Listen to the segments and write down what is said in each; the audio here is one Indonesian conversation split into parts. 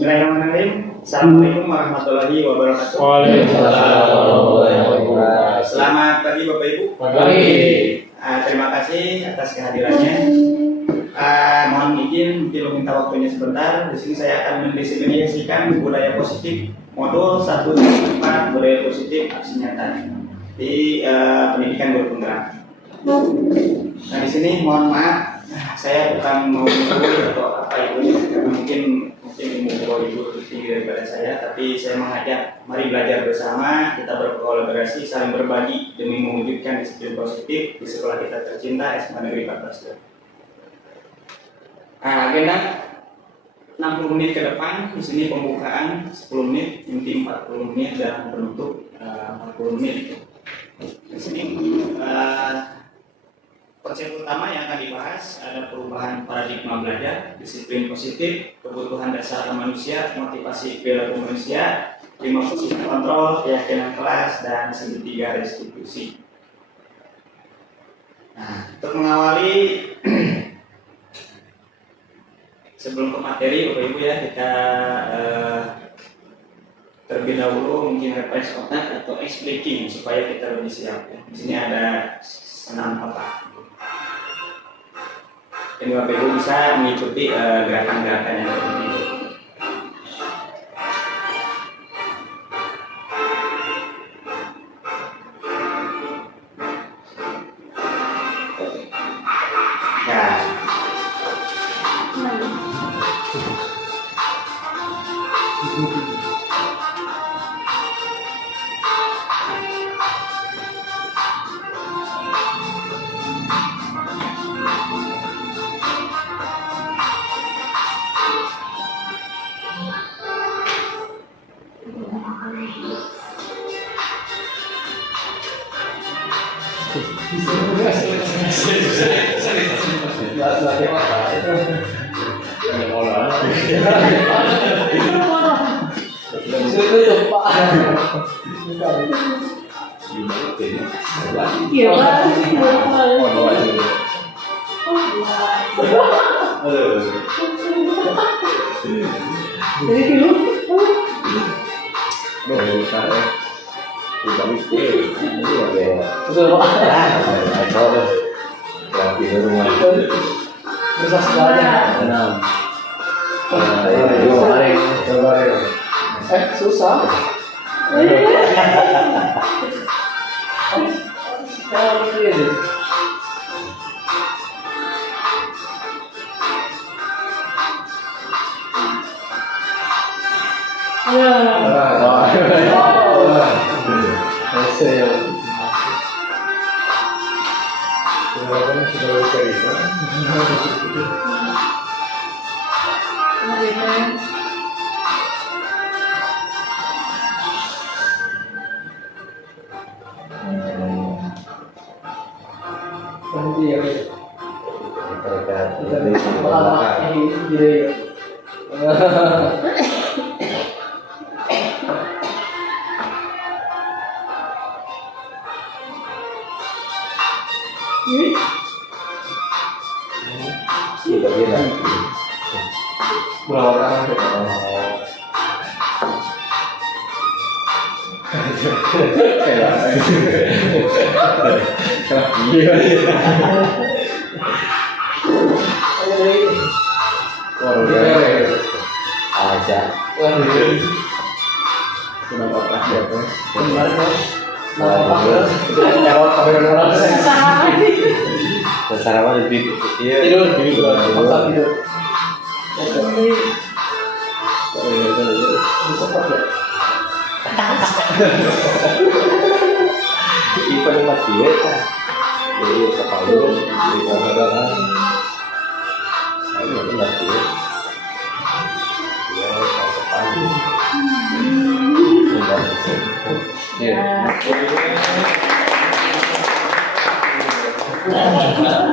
Bismillahirrahmanirrahim. Assalamualaikum warahmatullahi wabarakatuh. Waalaikumsalam. Selamat pagi Bapak Ibu. Pagi. Terima kasih atas kehadirannya. Mohon izin meminta waktunya sebentar. Di sini saya akan mendefinisikan budaya positif modul 1.4 budaya positif aksi nyata di pendidikan guru penggerak. Nah di sini mohon maaf, saya bukan mau menggurui atau apa itu, karena mungkin ibu lebih tinggi daripada saya, tapi saya mengajak mari belajar bersama, kita berkolaborasi, saling berbagi demi mewujudkan disiplin positif di sekolah kita tercinta SMA Negeri 14. Agenda 60 menit ke depan, di sini pembukaan 10 menit, inti 40 menit dan penutup 40 menit. Di sini konsep utama yang akan dibahas ada perubahan paradigma belajar, disiplin positif, kebutuhan dasar manusia, motivasi perilaku manusia, 5 fungsi kontrol, keyakinan kelas, dan segitiga restitusi. Nah, untuk mengawali sebelum ke materi, Bapak Ibu ya, kita terlebih dahulu mungkin refresh otak atau ice breaking supaya kita lebih siap. Ya. Di sini ada senam otak. Dan Bapak Ibu bisa mengikuti gerakan-gerakan yang seperti itu. Susah.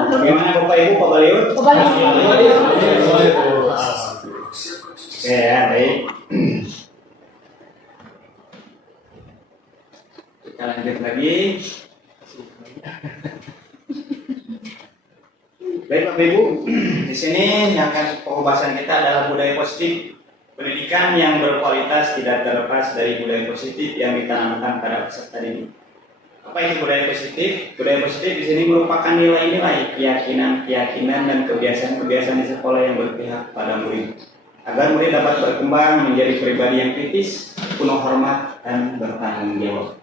Bagaimana Bapak Ibu, Pak Baliun? Oke ya, baik. Kita lanjut lagi. Baik Bapak Ibu, di sini yang akan pembahasan kita adalah budaya positif pendidikan. pendidikan yang berkualitas tidak terlepas dari budaya positif yang ditanamkan pada peserta didik. Apa itu budaya positif? Budaya positif di sini merupakan nilai-nilai, keyakinan, dan kebiasaan-kebiasaan di sekolah yang berpihak pada murid, agar murid dapat berkembang menjadi pribadi yang kritis, penuh hormat, dan bertanggung jawab.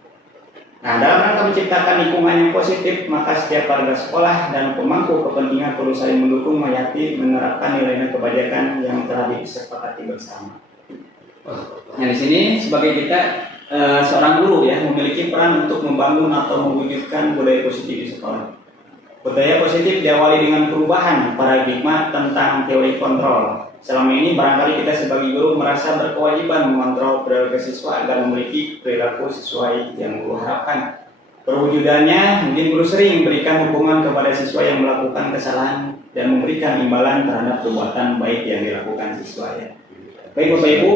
Nah, dalam rangka menciptakan lingkungan yang positif, maka setiap warga sekolah dan pemangku kepentingan perlu saling mendukung, menghayati, menerapkan nilai-nilai kebajikan yang telah disepakati bersama. Nah, di sini sebagai kita seorang guru ya memiliki peran untuk membangun atau mewujudkan budaya positif di sekolah. Budaya positif diawali dengan perubahan paradigma tentang teori kontrol. Selama ini barangkali kita sebagai guru merasa berkewajiban mengontrol perilaku siswa agar memiliki perilaku sesuai yang guru harapkan. Perwujudannya, mungkin guru sering memberikan hukuman kepada siswa yang melakukan kesalahan dan memberikan imbalan terhadap perbuatan baik yang dilakukan siswa ya. Baik Bapak Ibu,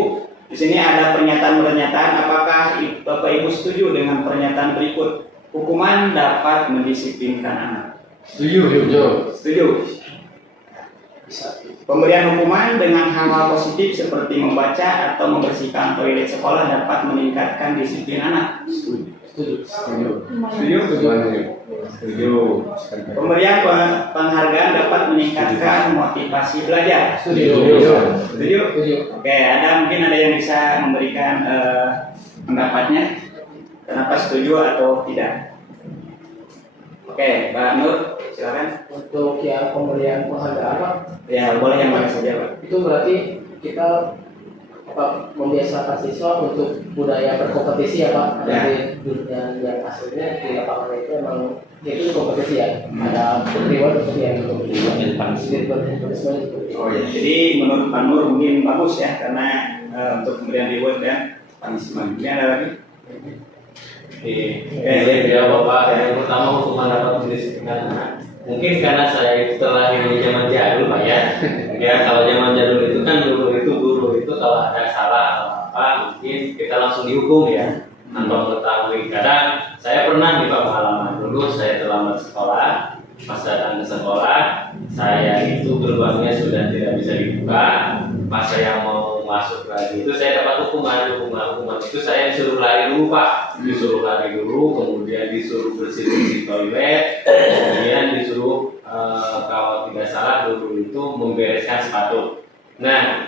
di sini ada pernyataan-pernyataan. Apakah Bapak Ibu setuju dengan pernyataan berikut? Hukuman dapat mendisiplinkan anak. Setuju. Setuju. Pemberian hukuman dengan hal-hal positif seperti membaca atau membersihkan toilet sekolah dapat meningkatkan disiplin anak. Setuju. Pemberian penghargaan dapat meningkatkan motivasi belajar. Setuju. Oke, mungkin ada yang bisa memberikan pendapatnya. Kenapa setuju atau tidak? Oke, Pak Nur, silakan. Untuk yang pemberian penghargaan Pak, Ya, boleh yang mana saja, Pak. itu berarti kita membiasakan siswa untuk budaya berkompetisi ya Pak. Ya. Jadi dunia yang aslinya di lapangan itu emang itu kompetisi ya. Ada reward seperti yang itu. Oh ya, jadi menurut Pak Nur mungkin bagus ya karena untuk pemberian reward dan punishment. Ini ada lagi? Ya Bapak, yang pertama hukuman dapat mendisiplinkan anak. Mungkin karena saya itu telah di zaman jadul Pak ya. Ya kalau zaman jadul itu kan guru itu kalau ada salah atau apa mungkin kita langsung dihukum ya. Tanpa mengetahui. Kadang saya pernah nih Pak pengalaman dulu saya terlambat sekolah. Pas datang ke sekolah, saya itu gerbangnya sudah tidak bisa dibuka. Pas saya mau masuk lagi itu saya dapat hukuman itu saya disuruh lari dulu Pak, kemudian disuruh bersih toilet, kemudian disuruh kalau tidak salah dulu itu membereskan sepatu. Nah,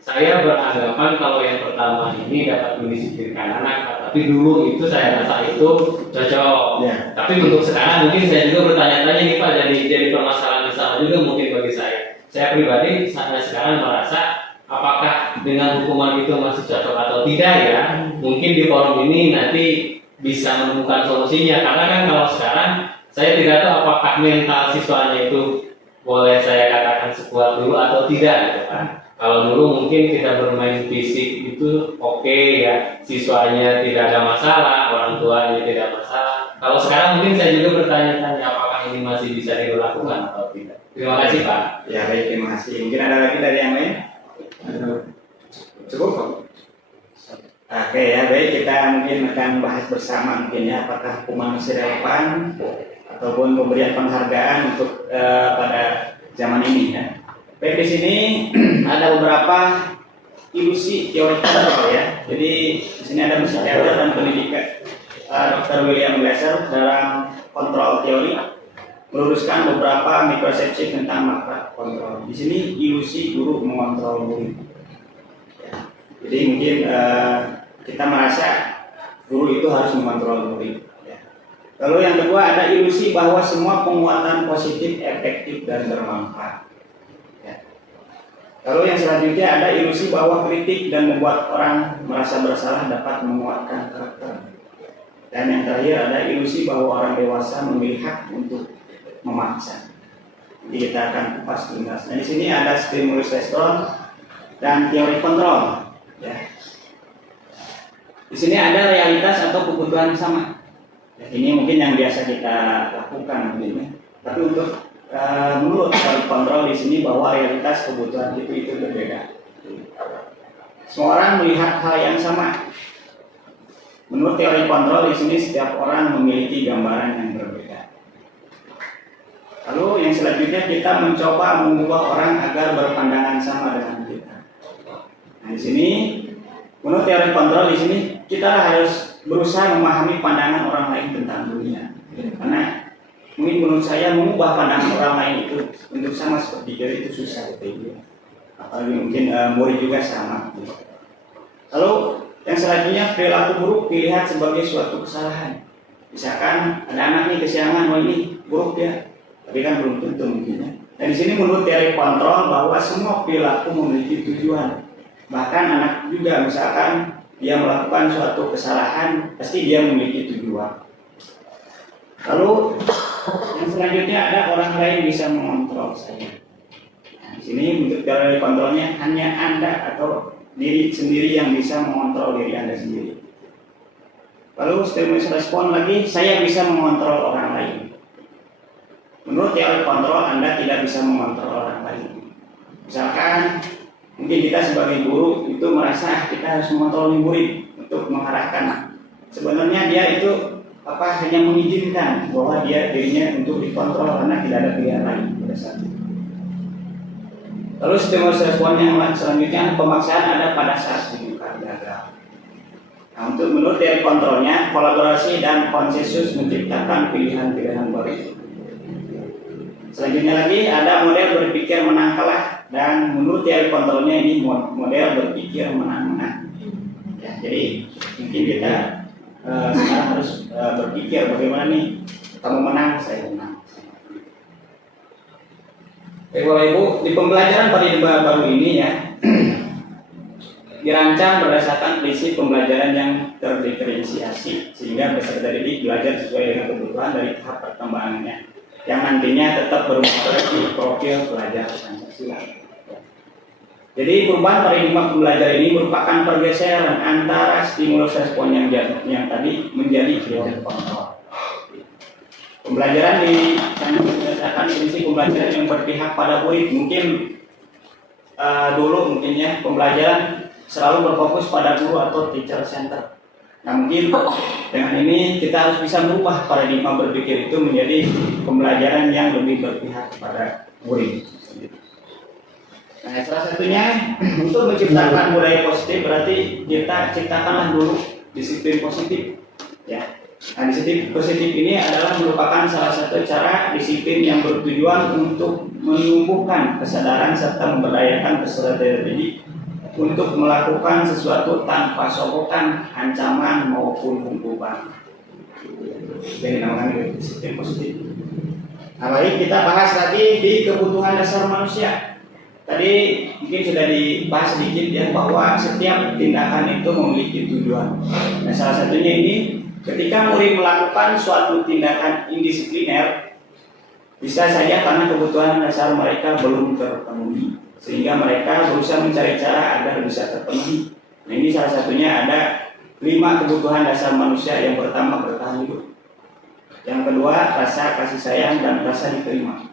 saya beranggapan kalau yang pertama ini dapat mendisiplinkan anak, tapi dulu itu saya rasa itu cocok. Ya. Tapi untuk sekarang mungkin saya juga bertanya-tanya nih Pak, jadi permasalahan bersama juga mungkin bagi saya. Saya pribadi sampai sekarang merasa apakah dengan hukuman itu masih cocok atau tidak ya? Mungkin di forum ini nanti bisa menemukan solusinya. Karena kan kalau sekarang saya tidak tahu apakah mental siswanya itu boleh saya katakan sekuat dulu atau tidak gitu kan. Kalau dulu mungkin kita bermain fisik itu oke ya, siswanya tidak ada masalah, orang tuanya tidak masalah. Kalau sekarang mungkin saya juga bertanya-tanya apakah ini masih bisa dilakukan atau tidak. Terima kasih Pak. Ya baik, terima kasih. Mungkin ada lagi dari yang lain? Cukup? Oke ya, baik, kita mungkin akan bahas bersama mungkin ya apakah hukuman masih relevan ataupun pemberian penghargaan untuk pada zaman ini ya. Baik, di sini ada beberapa ilusi teori kontrol ya. Jadi di sini ada psikiater dan pendidikan Dr. William Glasser dalam kontrol teori meluruskan beberapa mikrosepsi tentang makna kontrol. Di sini ilusi guru mengontrol murid. Ya. Jadi mungkin kita merasa guru itu harus mengontrol murid. Ya. Lalu yang kedua ada ilusi bahwa semua penguatan positif efektif dan bermanfaat. Ya. Lalu yang selanjutnya ada ilusi bahwa kritik dan membuat orang merasa bersalah dapat menguatkan karakter. Dan yang terakhir ada ilusi bahwa orang dewasa memilih hak untuk memaksa. Jadi kita akan kupas tuntas. Nah di sini ada stimulus respon dan teori kontrol. Ya. Di sini ada realitas atau kebutuhan sama. Ya, ini mungkin yang biasa kita lakukan mungkin ya. Tapi untuk menurut teori kontrol di sini bahwa realitas kebutuhan itu berbeda. Semua orang melihat hal yang sama. Menurut teori kontrol di sini setiap orang memiliki gambaran yang berbeda. Lalu yang selanjutnya kita mencoba mengubah orang agar berpandangan sama dengan kita. Nah, di sini menurut teori kontrol di sini kita harus berusaha memahami pandangan orang lain tentang dunia. Karena mungkin menurut saya mengubah pandangan orang lain itu untuk sama seperti dia itu susah gitu. Apalagi mungkin murid juga sama. Gitu. Lalu yang selanjutnya perilaku buruk dilihat sebagai suatu kesalahan. Misalkan ada anak nih kesiangan, oh ini buruk ya, tapi kan belum tentu mungkin ya. Dan di sini menurut teori kontrol bahwa semua perilaku memiliki tujuan. Bahkan anak juga misalkan dia melakukan suatu kesalahan, pasti dia memiliki tujuan. Lalu yang selanjutnya ada orang lain bisa mengontrol saya. Nah, di sini untuk teori kontrolnya hanya Anda atau diri sendiri yang bisa mengontrol diri Anda sendiri. Lalu stimulus respon lagi, saya bisa mengontrol orang lain. Menurut teori kontrol, Anda tidak bisa mengontrol orang lain. Misalkan, mungkin kita sebagai guru itu merasa kita harus mengontrol murid untuk mengarahkan. Sebenarnya dia itu hanya mengizinkan bahwa dia dirinya untuk dikontrol karena tidak ada pilihan lain pada saat itu. Lalu stimulus respon yang selanjutnya, pemaksaan ada pada saat dibuka gagal. Nah, untuk menurut teori kontrolnya, kolaborasi dan konsensus menciptakan pilihan-pilihan baru. Selanjutnya lagi ada model berpikir menang kalah, dan menurut teori kontrolnya ini model berpikir menang-menang. Ya, jadi mungkin kita sekarang harus berpikir bagaimana nih, kamu menang, saya menang. Bapak Ibu, di pembelajaran paradigma baru ini ya dirancang berdasarkan prinsip pembelajaran yang terdiferensiasi sehingga peserta didik belajar sesuai dengan kebutuhan dari tahap perkembangannya yang nantinya tetap bermuara di profil pelajar Pancasila. Jadi perubahan paradigma pembelajaran ini merupakan pergeseran antara stimulus respon yang tadi menjadi teori kontrol. Pembelajaran berdasarkan prinsip pembelajaran yang berpihak pada murid. Mungkin dulu mungkinnya pembelajaran selalu berfokus pada guru atau teacher center. Nah, mungkin dengan ini kita harus bisa merubah paradigma berpikir itu menjadi pembelajaran yang lebih berpihak pada murid. Nah, salah satunya untuk menciptakan budaya positif berarti kita ciptakanlah dulu disiplin positif. Ya. Nah, disiplin positif ini adalah merupakan salah satu cara disiplin yang bertujuan untuk menumbuhkan kesadaran serta memberdayakan peserta didik untuk melakukan sesuatu tanpa sogokan, ancaman maupun hukuman. Jadi namanya disiplin positif. Nah, baik kita bahas tadi di kebutuhan dasar manusia. Tadi mungkin sudah dibahas sedikit ya bahwa setiap tindakan itu memiliki tujuan. Nah, salah satunya ini ketika murid melakukan suatu tindakan indisipliner, bisa saja karena kebutuhan dasar mereka belum terpenuhi, sehingga mereka berusaha mencari cara agar bisa terpenuhi. Nah, ini salah satunya ada 5 kebutuhan dasar manusia. Yang pertama bertahan hidup, yang kedua rasa kasih sayang dan rasa diterima,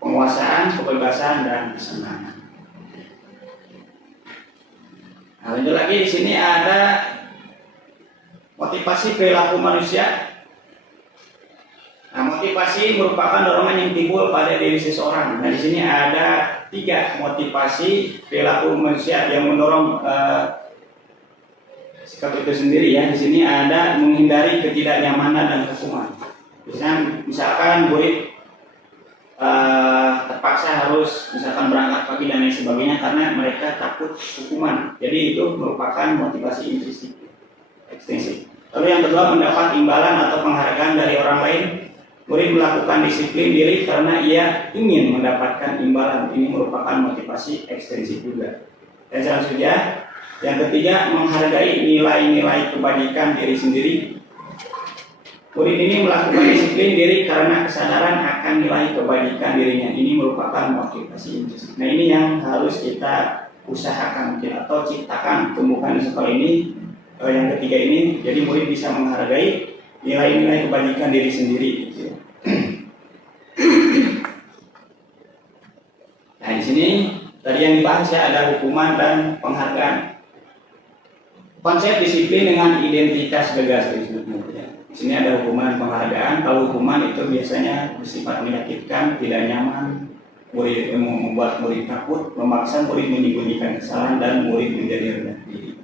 penguasaan, kebebasan dan kesenangan. Nah, lanjut lagi di sini ada motivasi perilaku manusia. Nah, motivasi merupakan dorongan yang timbul pada diri seseorang. Nah, di sini ada 3 motivasi perilaku manusia yang mendorong sikap itu sendiri ya. Di sini ada menghindari ketidaknyamanan dan hukuman. Misalkan murid terpaksa harus misalkan berangkat pagi dan lain sebagainya karena mereka takut hukuman. Jadi itu merupakan motivasi intrinsik, ekstrinsik. Lalu yang kedua, mendapat imbalan atau penghargaan dari orang lain. Murid melakukan disiplin diri karena ia ingin mendapatkan imbalan. Ini merupakan motivasi ekstrinsik juga. Dan selanjutnya, yang ketiga, menghargai nilai-nilai kebajikan diri sendiri. Murid ini melakukan disiplin diri karena kesadaran akan nilai kebajikan dirinya. Ini merupakan motivasi intrinsik. Nah, ini yang harus kita usahakan mungkin atau ciptakan tumbuhan di sekolah ini. Yang ketiga ini, jadi murid bisa menghargai nilai-nilai kebajikan diri sendiri. Gitu. Nah, di sini tadi yang dibahas ya ada hukuman dan penghargaan. Konsep disiplin dengan identitas tegas disebutnya. Di sini ada hukuman dan penghargaan. Kalau hukuman itu biasanya bersifat menyakitkan, tidak nyaman, membuat murid takut, memaksa murid menyembunyikan kesalahan, dan murid menjadi rendah diri.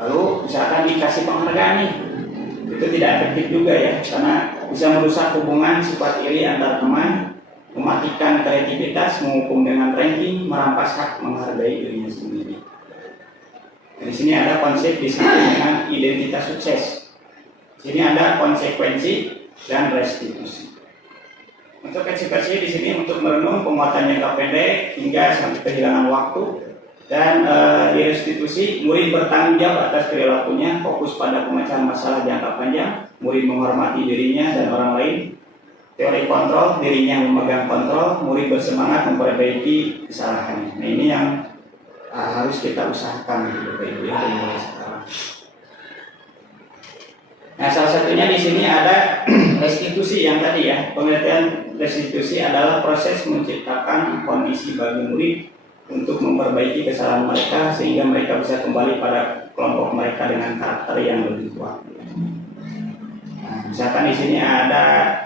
Lalu misalkan dikasih penghargaan nih, itu tidak efektif juga ya, karena bisa merusak hubungan, sifat iri antar teman, mematikan kreativitas, menghukum dengan ranking, merampas hak menghargai dirinya sendiri. Di sini ada konsep disiplin dengan identitas sukses. Sini ada konsekuensi dan restitusi. Untuk konsekuensi di sini untuk merenung penguatan jangka pendek hingga sampai kehilangan waktu. Dan di restitusi, murid bertanggung jawab atas perilakunya, fokus pada pemecahan masalah jangka panjang, murid menghormati dirinya dan orang lain. Teori kontrol, dirinya memegang kontrol, murid bersemangat memperbaiki kesalahannya. Nah ini yang harus kita usahakan gitu, dari mulai sekarang. Nah salah satunya di sini ada restitusi yang tadi ya. Pengertian restitusi adalah proses menciptakan kondisi bagi murid untuk memperbaiki kesalahan mereka sehingga mereka bisa kembali pada kelompok mereka dengan karakter yang lebih kuat. Nah, misalkan di sini ada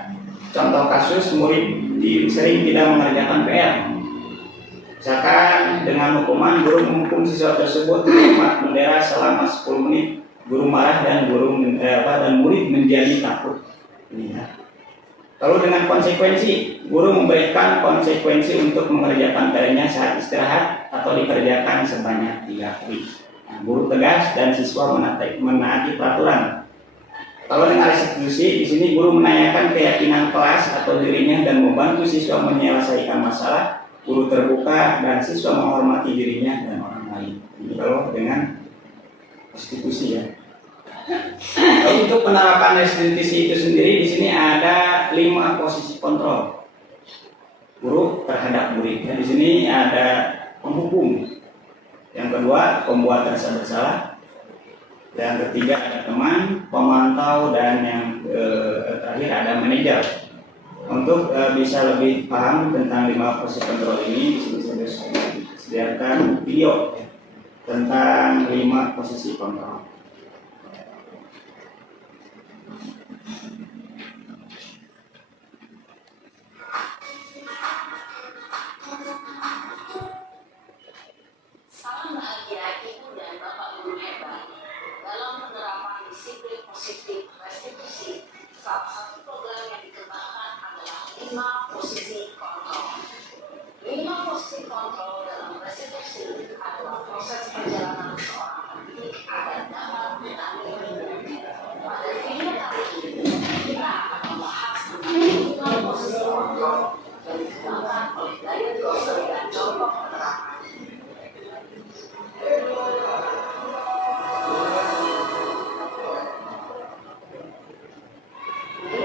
contoh kasus murid sering tidak mengerjakan PR. Misalkan dengan hukuman guru menghukum siswa tersebut menghormat bendera selama 10 menit, guru marah dan dan murid menjadi takut. Ini ya. Lalu dengan konsekuensi, guru memberikan konsekuensi untuk mengerjakan PR-nya saat istirahat atau dikerjakan sebanyak 3 kali. Nah, guru tegas dan siswa menaati peraturan. Kalau dengan restitusi, di sini guru menanyakan keyakinan kelas atau dirinya dan membantu siswa menyelesaikan masalah. Guru terbuka dan siswa menghormati dirinya dan orang lain. Ini kalau dengan restitusi ya. Lalu untuk penerapan restitusi itu sendiri di sini ada 5 posisi kontrol guru terhadap murid. Di sini ada penghukum, yang kedua pembuat rasa bersalah, yang ketiga ada teman, pemantau, dan yang terakhir ada manajer. Untuk bisa lebih paham tentang 5 posisi kontrol ini, di sini saya sediakan video tentang 5 posisi kontrol. Salam bahagia Ibu dan Bapak Guru hebat. Dalam penerapan disiplin positif restitusi, salah satu program yang dikembangkan adalah 5 posisi kontrol. 5 posisi kontrol dalam restitusi adalah proses perjalanan seorang pendidik agar dapat menangani. Pada video kali ini, kita akan membahas tentang 5 posisi kontrol yang dikembangkan oleh Daya Dosen dan contoh penerapan.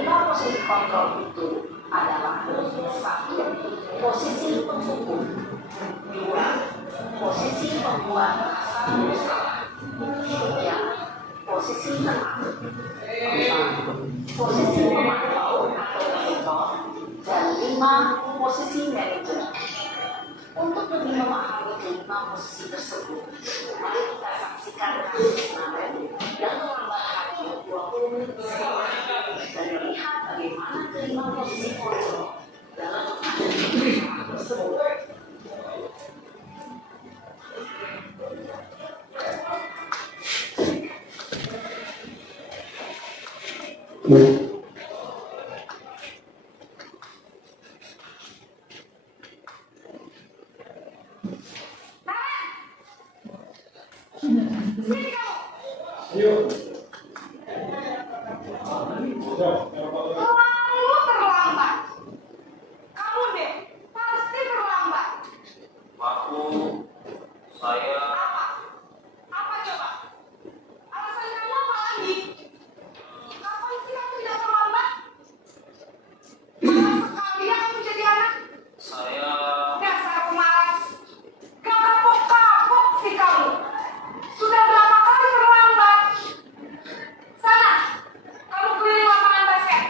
Posisi kontrol itu adalah 1. Posisi penghukum, 2. Posisi pembuat rasa bersalah, 3. Posisi teman, 4. Posisi pemantau atau monitor, dan 5. Posisi manajer. Untuk lebih memahami kelima posisi tersebut, mari kita saksikan kasus kemarin yang melambat hadir 20 menit setelah dan melihat bagaimana kelima posisi kontrol dalam menghadapi masalah tersebut. Selalu terlambat. Kamu deh, pasti terlambat. Aku, saya, Apa? Apa coba? Alasan kamu apa lagi? Kapan sih kamu tidak terlambat? Malas sekali ya kamu jadi anak. saya, Dasar pemalas. Gak kapok-kapok sih kamu. Sudah berapa kali terlambat? Sana, kamu keliling lapangan basket.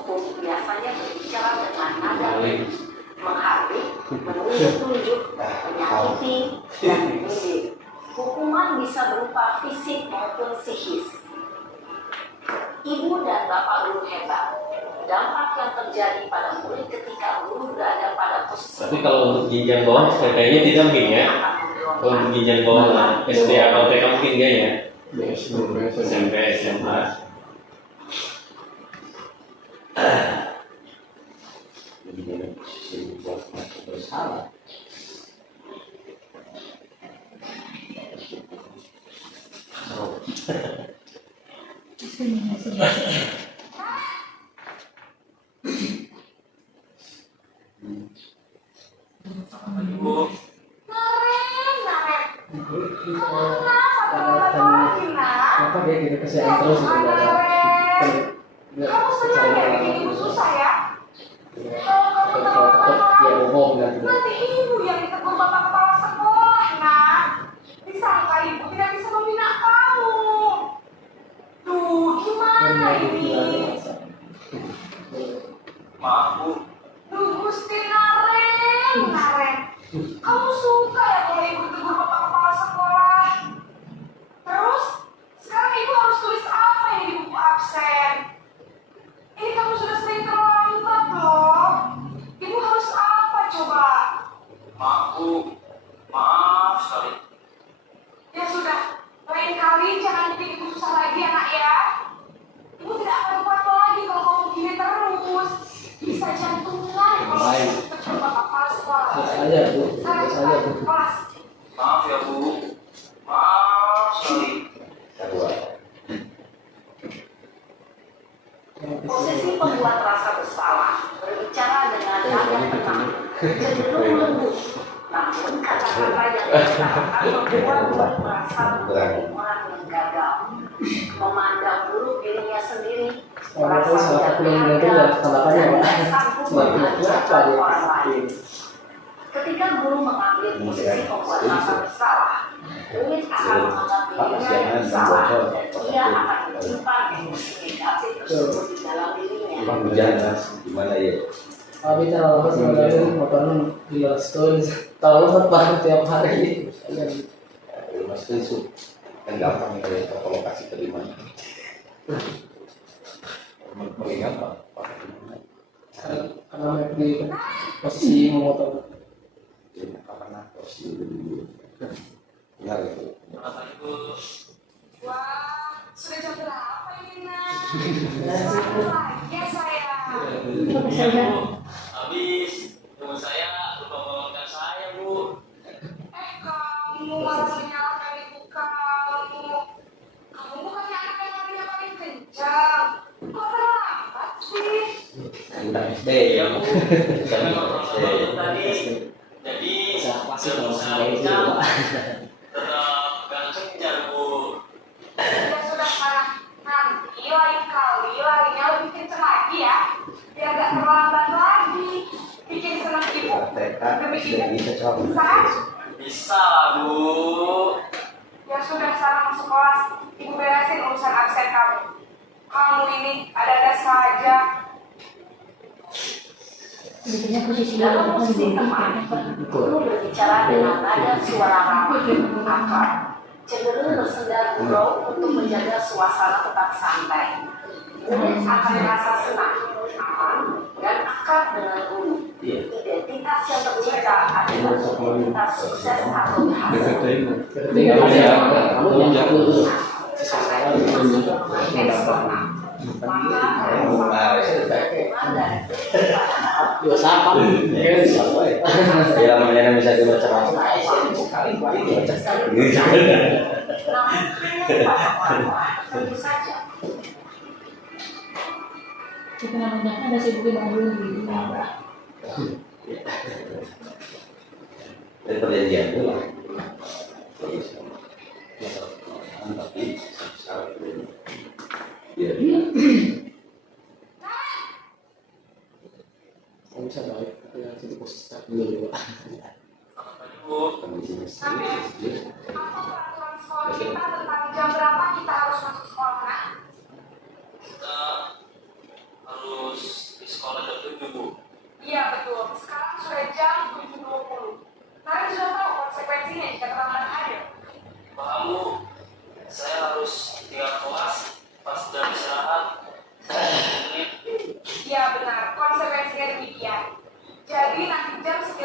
hukum biasanya berbicara dengan nada menghardik, menunjuk-nunjuk, menyakiti, dan mendidik. Hukuman bisa berupa fisik maupun psikis. Ibu dan bapak guru hebat. Dampak yang terjadi pada murid ketika guru berada pada posisi. Tapi kalau untuk jenjang bawah kayaknya tidak mungkin ya. Kalau untuk jenjang bawah SD atau TK mungkin enggak ya. SMP, SMA. Bersalah. Kenapa dia tidak kesian terus itu Kamu senang ya bikin ibu susah ya? dia bohong dan Nanti ibu yang ditegur bapak kepala sekolah, nak. Disangka ibu tidak bisa membina kamu. Duh, gimana ini? Maaf Bu. Duh, Gusti Naren. Kamu suka ya kalau ibu ditegur bapak kepala sekolah? Terus, sekarang ibu harus tulis apa yang di buku absen? Ini kamu sudah sering terlambat loh. Ibu harus apa coba? Maaf Bu. Maaf sekali. Ya sudah, lain kali jangan bikin ibu susah lagi ya nak ya. Ibu tidak akan kuat lagi kalau kamu begini terus. Bisa jantungan kalau Baik. tegur bapak kepala sekolah. Terus aja Bu, Sekarang terus aja Bu. kelas. Maaf ya Bu. Maaf sekali. Posisi pembuat rasa bersalah berbicara dengan nada tenang, cenderung lembut. Namun kata-kata yang dikatakan membuat murid merasa menjadi orang yang gagal, memandang buruk dirinya sendiri, merasa tidak berharga, dan tidak sanggup menghancurkan orang lain. Ketika guru mengambil posisi pembuat rasa bersalah, murid akan menganggap dirinya yang bersalah dan ia akan menyimpan emosi negatif tersebut di dalam dirinya. Gimana ya? Tapi kalau pas sebenarnya motornya di restoran, tahu lepas tiap hari. Mas itu kan gampang ya kalau kasih terima. Paling gampang. Karena di posisi motor. Karena posisi dulu. Ya itu. Wah, sudah jam berapa ini nak? Satu lagi ya sayang. Habis teman saya lupa mengontak saya Bu. Kamu malah menyalahkan ibu kamu. Kamu bukannya anak yang larinya paling kencang. Kok terlambat sih? Udah SD. Iya Bu. Saya memang orang tadi. Jadi Siapa sih kalau saya sampai itu? tetap gak kejar Bu. Ya sudah sekarang. Nanti lain kali larinya lebih kencang lagi ya. Biar gak terlambat lagi. Bikin senang ibu. TK Demi sudah ibu. bisa coba. Bisa? Bisa lah Bu. Ya sudah sekarang masuk kelas. Ibu beresin urusan absen kamu. Kamu ini ada-ada saja. Dalam posisi teman, guru berbicara dengan nada suara ramah, akrab, cenderung bersenda gurau untuk menjaga suasana tetap santai. Murid akan merasa senang, aman, dan akrab dengan guru. Identitas yang tercipta adalah identitas sukses atau berhasil. Tinggal aja. Kamu yang jatuh. Yo siapa? Ya namanya bisa dibaca. Tentu saja. Kita namanya ada sibukin dulu di Dari perjanjian itu lah. Tapi ya. Kamu bisa balik ke situ posisi dulu Pak. Kondisinya Tapi, apa peraturan sekolah kita tentang jam berapa kita harus masuk sekolah, nak? Kita harus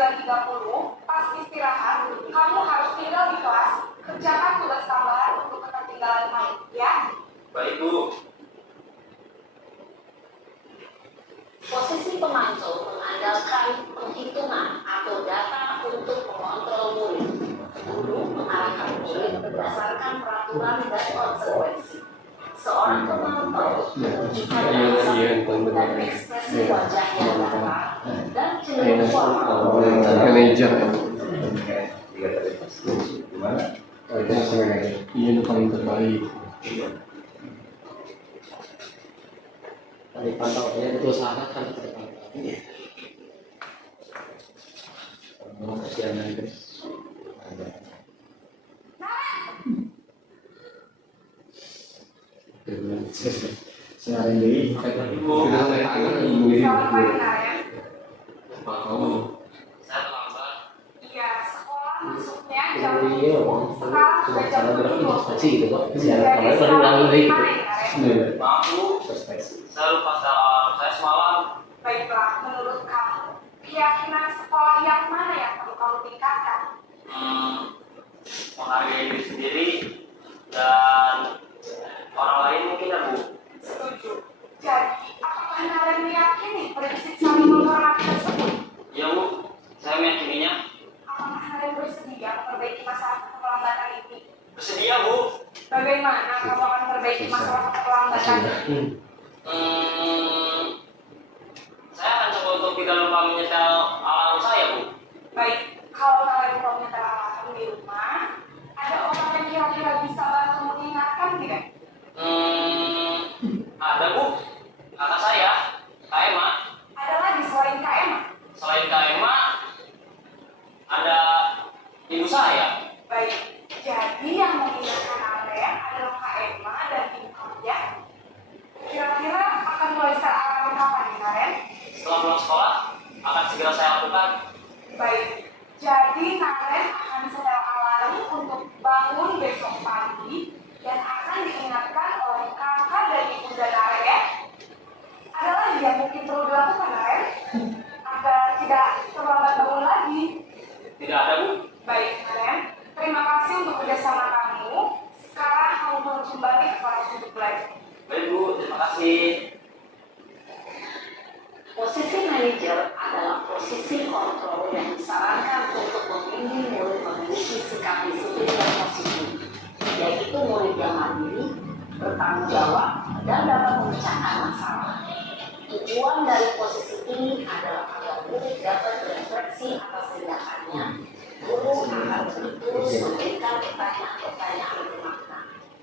9.30, pas istirahat, kamu harus tinggal di kelas, kerjakan tugas tambahan untuk ketertinggalan main, ya? Baik, Bu. Posisi pemantau mengandalkan penghitungan atau data untuk mengontrol murid. Guru mengarahkan murid berdasarkan peraturan dan konsekuensi. Seorang pemantau menunjukkan alasan dan ekspresi wajah yang datar dan cenderung formal. Manajer. Tiga tadi pas gimana? Oh, itu sebenarnya. Iya, itu paling terbaik. Tadi pantau ya, betul sangat kan terpantau. Iya. Oh, kasihan nanti. Sekarang jadi Selamat pagi, Naren. Saya terlambat. Iya, sekolah masuknya jam Iya, 7. Sekarang sudah jam 7. gitu kok. Jadi sekarang gimana ya, Naren? Maaf, Bu. Saya lupa alarm saya semalam. Baiklah, menurut kamu, keyakinan sekolah yang mana yang perlu kamu tingkatkan? Menghargai diri sendiri dan orang lain mungkin ya, Bu. Setuju. Jadi, apakah Naren meyakini prinsip saling menghormati tersebut? Iya, Bu. Saya meyakininya. Apakah Naren bersedia memperbaiki masalah keterlambatan ini? Bersedia, Bu. Bagaimana kamu akan memperbaiki masalah keterlambatan? Saya akan coba untuk tidak lupa menyetel alarm saya, Bu. Baik, kalau Naren lupa menyetel alarm di rumah, ada orang yang kira-kira bisa bantu mengingatkan tidak? Ada, Bu. Kakak saya, Kak Emma. Ada lagi selain Kak Emma? Selain Kak Emma, ada ibu saya. Baik, jadi yang mengingatkan Naren adalah Kak Emma dan ibu kamu ya? Kira-kira akan mulai start alarm kapan nih, Naren? Setelah pulang sekolah, akan segera saya lakukan. Baik, jadi Naren akan setel alarm untuk bangun besok pagi dan akan diingatkan oleh kakak dan ibu dan Naren ya. Ada lagi yang mungkin perlu dilakukan, Naren? Agar tidak terlambat bangun lagi. Tidak ada, Bu. Baik, Naren. Terima kasih untuk kerjasama kamu. Sekarang kamu mau kembali ke kelas untuk belajar. Baik, Bu. Terima kasih. Posisi manajer adalah posisi kontrol yang disarankan untuk membimbing murid memiliki sikap disiplin yang positif, yaitu murid yang mandiri, bertanggung jawab, dan dapat memecahkan masalah. Tujuan dari posisi ini adalah agar murid dapat berefleksi atas tindakannya. Guru akan terus memberikan pertanyaan-pertanyaan bermakna,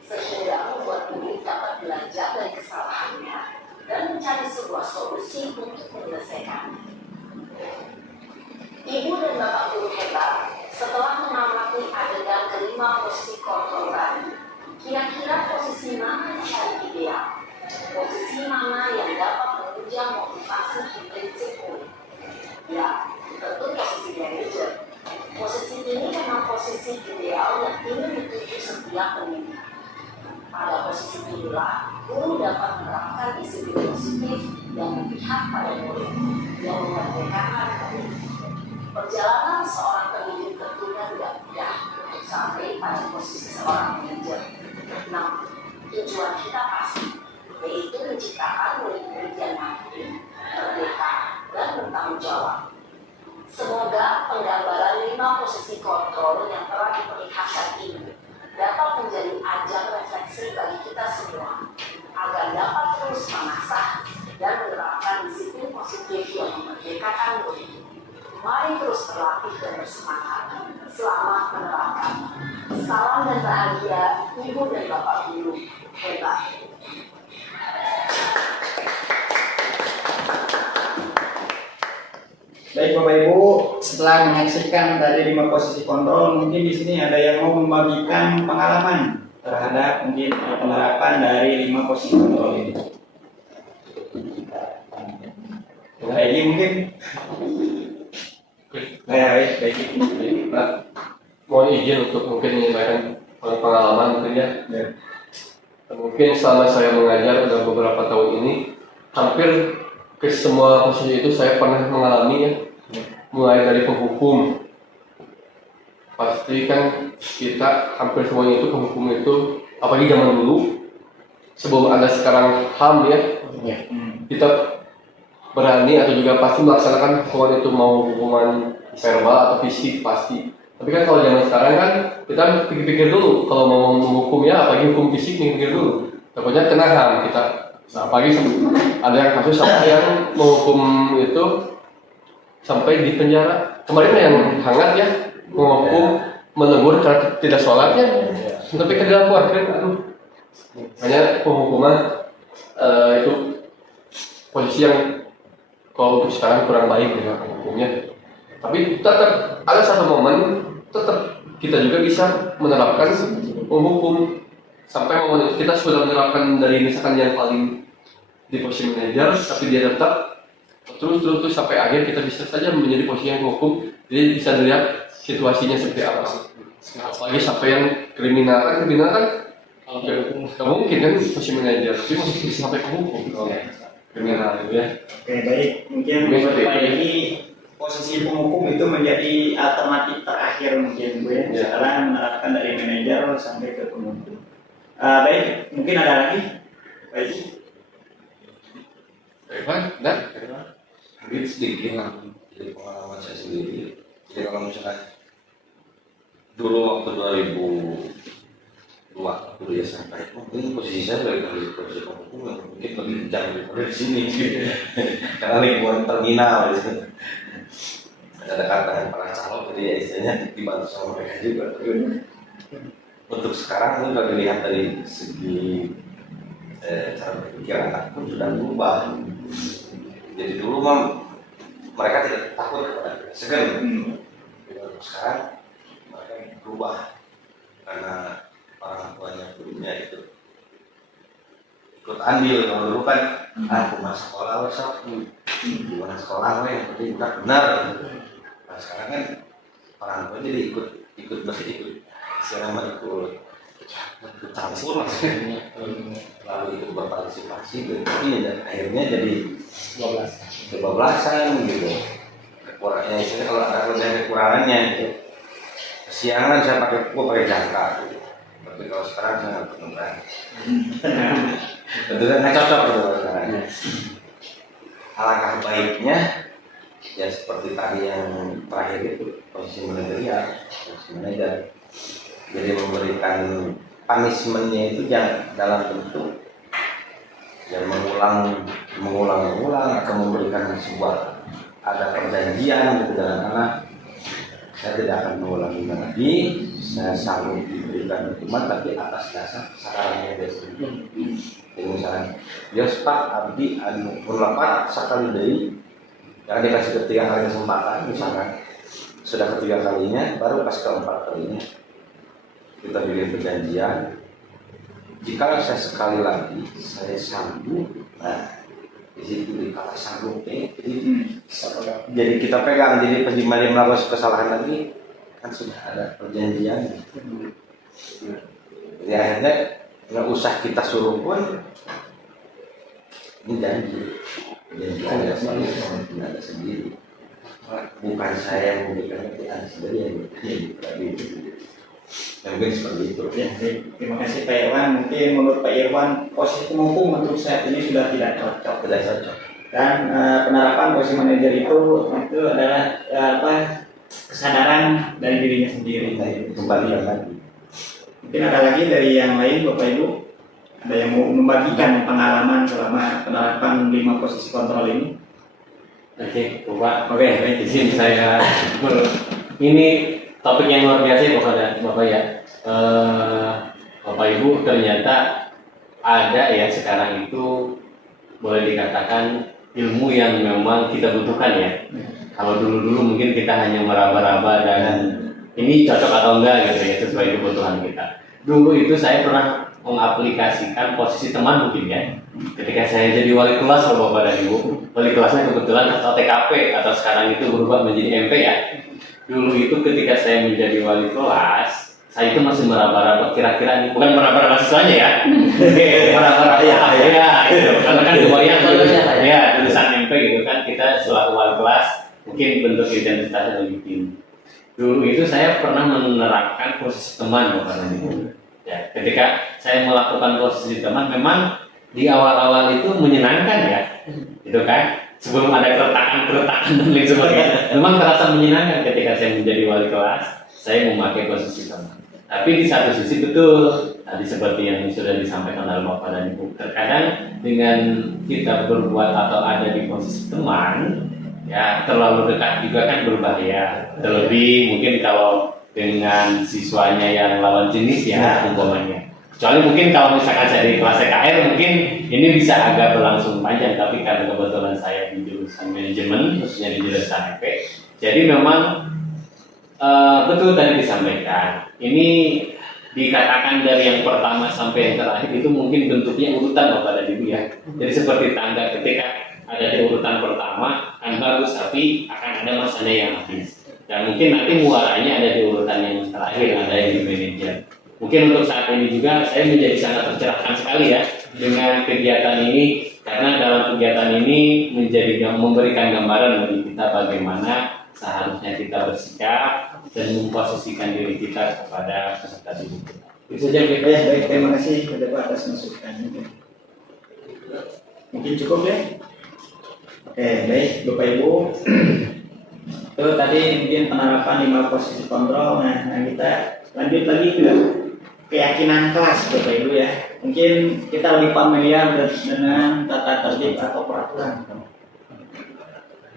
sehingga membuat murid dapat belajar dari kesalahannya dan mencari sebuah solusi untuk menyelesaikannya. Ibu dan bapak guru hebat, setelah mengamati adegan kelima posisi kontrol tadi, kira-kira posisi mana yang paling ideal? Posisi mana yang dapat menunjang motivasi di prinsip murid? Ya, tentu posisi manajer. Posisi ini memang posisi ideal yang ingin dituju setiap pendidik. Pada posisi inilah, guru dapat menerapkan disiplin positif yang berpihak pada murid, yang memerdekakan murid. Perjalanan seorang pendidik tentunya tidak mudah untuk sampai pada posisi seorang manajer. Namun, tujuan kita pasti, yaitu menciptakan murid-murid yang mandiri, merdeka, dan bertanggung jawab. Semoga penggambaran 5 posisi kontrol yang telah diperlihatkan ini dapat menjadi ajang refleksi bagi kita semua, agar dapat terus mengasah dan menerapkan disiplin positif yang memerdekakan murid. Mari terus berlatih dan bersemangat. Selamat menerapkan. Salam dan bahagia, Ibu dan Bapak Guru hebat. Baik Bapak Ibu, setelah menyaksikan tadi 5 posisi kontrol, mungkin di sini ada yang mau membagikan pengalaman terhadap mungkin penerapan dari 5 posisi kontrol ini. Ini mungkin. Baik. Pak, mohon izin untuk mungkin menyampaikan pengalaman mungkin ya. Mungkin selama saya mengajar dalam beberapa tahun ini, hampir ke semua posisi itu saya pernah mengalami ya. mulai dari penghukum. Pasti kan kita hampir semuanya itu penghukum itu, apalagi zaman dulu sebelum ada sekarang HAM ya, kita berani atau juga pasti melaksanakan hukuman itu, mau hukuman verbal atau fisik pasti. Tapi kan kalau zaman sekarang kan kita pikir-pikir dulu kalau mau menghukum ya, apalagi hukum fisik pikir dulu. Takutnya kena HAM kita. Nah, apalagi ada yang kasus sampai yang menghukum itu sampai di penjara. Kemarin yang hangat ya, menghukum menegur karena tidak sholatnya, tapi ke dalam keluarga. Aduh, hanya penghukuman itu posisi yang kalau untuk sekarang kurang baik dengan hukumnya. Tapi tetap ada satu momen, tetap kita juga bisa menerapkan menghukum sampai momen itu kita sudah menerapkan dari misalkan yang paling di posisi manajer, tapi dia tetap terus sampai akhir kita bisa saja menjadi posisi yang hukum. Jadi bisa dilihat situasinya seperti apa sih. Apalagi sampai yang kriminal kan nggak mungkin kan posisi manajer, tapi masih bisa sampai ke hukum kriminal itu ya. Oke, baik. Mungkin menurut Pak Edi, posisi penghukum itu menjadi alternatif terakhir mungkin Bu ya. Sekarang menerapkan dari manajer sampai ke penghukum. Baik, mungkin ada lagi? Baik. Dan Mungkin sedikit lah dari pengalaman saya sendiri. Jadi kalau misalkan dulu waktu 2002 waktu dia sampai, mungkin posisi saya dari posisi penghukum yang mungkin lebih kencang daripada di sini, karena lingkungan terminal di sini. Ada dekat dengan para calon, jadi ya istilahnya dibantu sama mereka juga. Untuk sekarang itu sudah dilihat dari segi cara berpikir anak pun sudah berubah. Jadi dulu mereka tidak takut kepada kita, segan. Sekarang mereka berubah karena orang tuanya punya itu ikut andil. Kalau dulu kan aku masuk sekolah besok, gimana sekolah yang penting bukan benar. Nah sekarang kan orang tua jadi ikut istilahnya ikut campur maksudnya, lalu ikut berpartisipasi, dan akhirnya jadi kebablasan gitu. Kekurangannya istilahnya kalau ada kekurangannya gitu. Kesiangan saya pakai jangka gitu. Tapi kalau sekarang saya nggak penuh. Tentu nggak cocok gitu sekarang. Alangkah baiknya ya seperti tadi yang terakhir itu, posisi manajer. Jadi memberikan punishment-nya itu jangan dalam bentuk yang mengulang atau memberikan sebuah ada perjanjian gitu dengan anak. Saya tidak akan mengulangi lagi, saya sanggup diberikan hukuman tapi atas dasar kesalahannya dia sendiri. Jadi misalnya, Pak Abdi anu berlapat sekali dari yang dikasih ketiga kali kesempatan, misalkan sudah ketiga kalinya, baru pas keempat kalinya kita bikin perjanjian. Jika saya sekali lagi saya sanggup, nah di situ dikata sanggup jadi kita pegang. Jadi penjimali melakukan kesalahan lagi kan sudah ada perjanjian. Jadi akhirnya nggak usah kita suruh pun ini janji ada sendiri, bukan saya yang memberikan itu, ada sendiri yang diberikan. Mungkin seperti itu. Ya, terima kasih Pak Irwan. Mungkin menurut Pak Irwan posisi penghukum untuk saat ini sudah tidak cocok. Dan penerapan posisi manajer itu adalah kesadaran dari dirinya sendiri. Kembali lagi. Mungkin ada lagi dari yang lain Bapak Ibu, ada yang mau membagikan pengalaman selama penerapan 5 posisi kontrol ini? Oke, Bapak. Oke, baik. Di sini saya ini topik yang luar biasa ya Bapak ya. Bapak Ibu, ternyata ada ya sekarang itu boleh dikatakan ilmu yang memang kita butuhkan ya. Kalau dulu mungkin kita hanya meraba-raba dan ini cocok atau enggak gitu ya sesuai kebutuhan kita. Dulu itu saya pernah mengaplikasikan posisi teman mungkin ya. Ketika saya jadi wali kelas Bapak dan Ibu, wali kelasnya kebetulan atau TKP atau sekarang itu berubah menjadi MP ya. Dulu itu ketika saya menjadi wali kelas, saya itu masih meraba-raba kira-kira, bukan meraba-raba siswanya ya, meraba-raba ya, gitu. Karena kan kebayang ya tulisan MP gitu kan, kita selaku wali kelas mungkin bentuk identitasnya lebih tinggi. Dulu itu saya pernah menerapkan posisi teman kepada ibu. Ya, ketika saya melakukan posisi teman, memang di awal-awal itu menyenangkan ya, gitu kan. Sebelum ada keretakan dan lain sebagainya, memang terasa menyenangkan ketika saya menjadi wali kelas, saya memakai posisi teman. Tapi di satu sisi betul, tadi seperti yang sudah disampaikan oleh Bapak dan Ibu, terkadang dengan kita berbuat atau ada di posisi teman, ya terlalu dekat juga kan berbahaya. Terlebih mungkin kalau dengan siswanya yang lawan jenis ya umpamanya. Kecuali mungkin kalau misalkan saya di kelas EKR mungkin ini bisa agak berlangsung panjang, tapi karena kebetulan saya di jurusan manajemen, khususnya di jurusan EP, jadi memang betul tadi disampaikan. Ini dikatakan dari yang pertama sampai yang terakhir itu mungkin bentuknya urutan Bapak dan Ibu ya. Jadi seperti tangga, ketika ada di urutan pertama kan bagus, tapi akan ada masanya yang habis. Dan mungkin nanti muaranya ada di urutan yang terakhir, ada yang di manajer. Mungkin untuk saat ini juga saya menjadi sangat tercerahkan sekali ya dengan kegiatan ini, karena dalam kegiatan ini memberikan gambaran bagi kita bagaimana seharusnya kita bersikap dan memposisikan diri kita kepada peserta didik. Itu saja kita ya. Baik, terima kasih kepada Pak atas masukannya. Mungkin cukup ya. Oke, baik Bapak Ibu. Itu tadi mungkin penerapan 5 posisi kontrol. Nah kita lanjut lagi ke keyakinan kelas Bapak Ibu ya. Mungkin kita lebih familiar dengan tata tertib atau peraturan.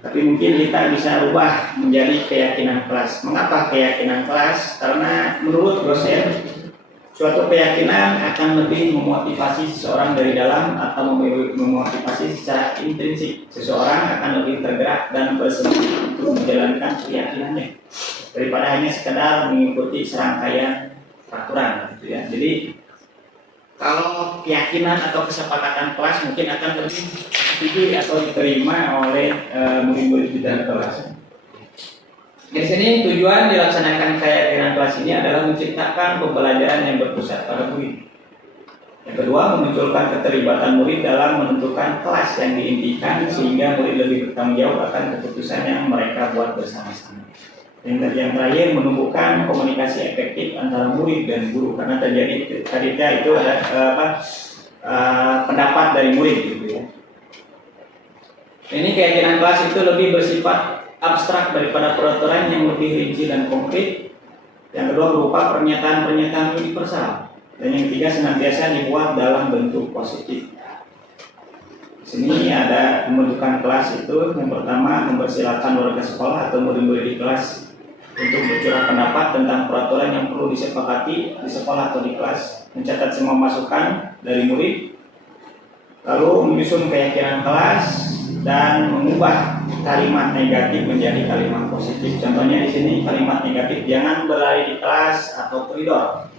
Tapi mungkin kita bisa rubah menjadi keyakinan kelas. Mengapa keyakinan kelas? Karena menurut dosen, suatu keyakinan akan lebih memotivasi seseorang dari dalam atau memotivasi secara intrinsik. Seseorang akan lebih tergerak dan bersemangat untuk menjalankan keyakinannya daripada hanya sekedar mengikuti serangkaian peraturan, gitu ya. Jadi kalau keyakinan atau kesepakatan kelas mungkin akan lebih disetujui atau diterima oleh murid-murid di dalam kelas. Di sini tujuan dilaksanakan keyakinan kelas ini adalah menciptakan pembelajaran yang berpusat pada murid. Yang kedua, memunculkan keterlibatan murid dalam menentukan kelas yang diimpikan sehingga murid lebih bertanggung jawab akan keputusan yang mereka buat bersama-sama. Yang terakhir, menumbuhkan komunikasi efektif antara murid dan guru, karena terjadi tadi itu ada pendapat dari murid gitu ya. Ini keyakinan kelas itu lebih bersifat abstrak daripada peraturan yang lebih rinci dan konkret. Yang kedua berupa pernyataan-pernyataan universal. Dan yang ketiga senantiasa dibuat dalam bentuk positif. Di sini ada pembentukan kelas itu. Yang pertama, mempersilahkan warga sekolah atau murid-murid di kelas untuk bercurah pendapat tentang peraturan yang perlu disepakati di sekolah atau di kelas, mencatat semua masukan dari murid, lalu menyusun keyakinan kelas dan mengubah kalimat negatif menjadi kalimat positif. Contohnya di sini kalimat negatif, jangan berlari di kelas atau koridor.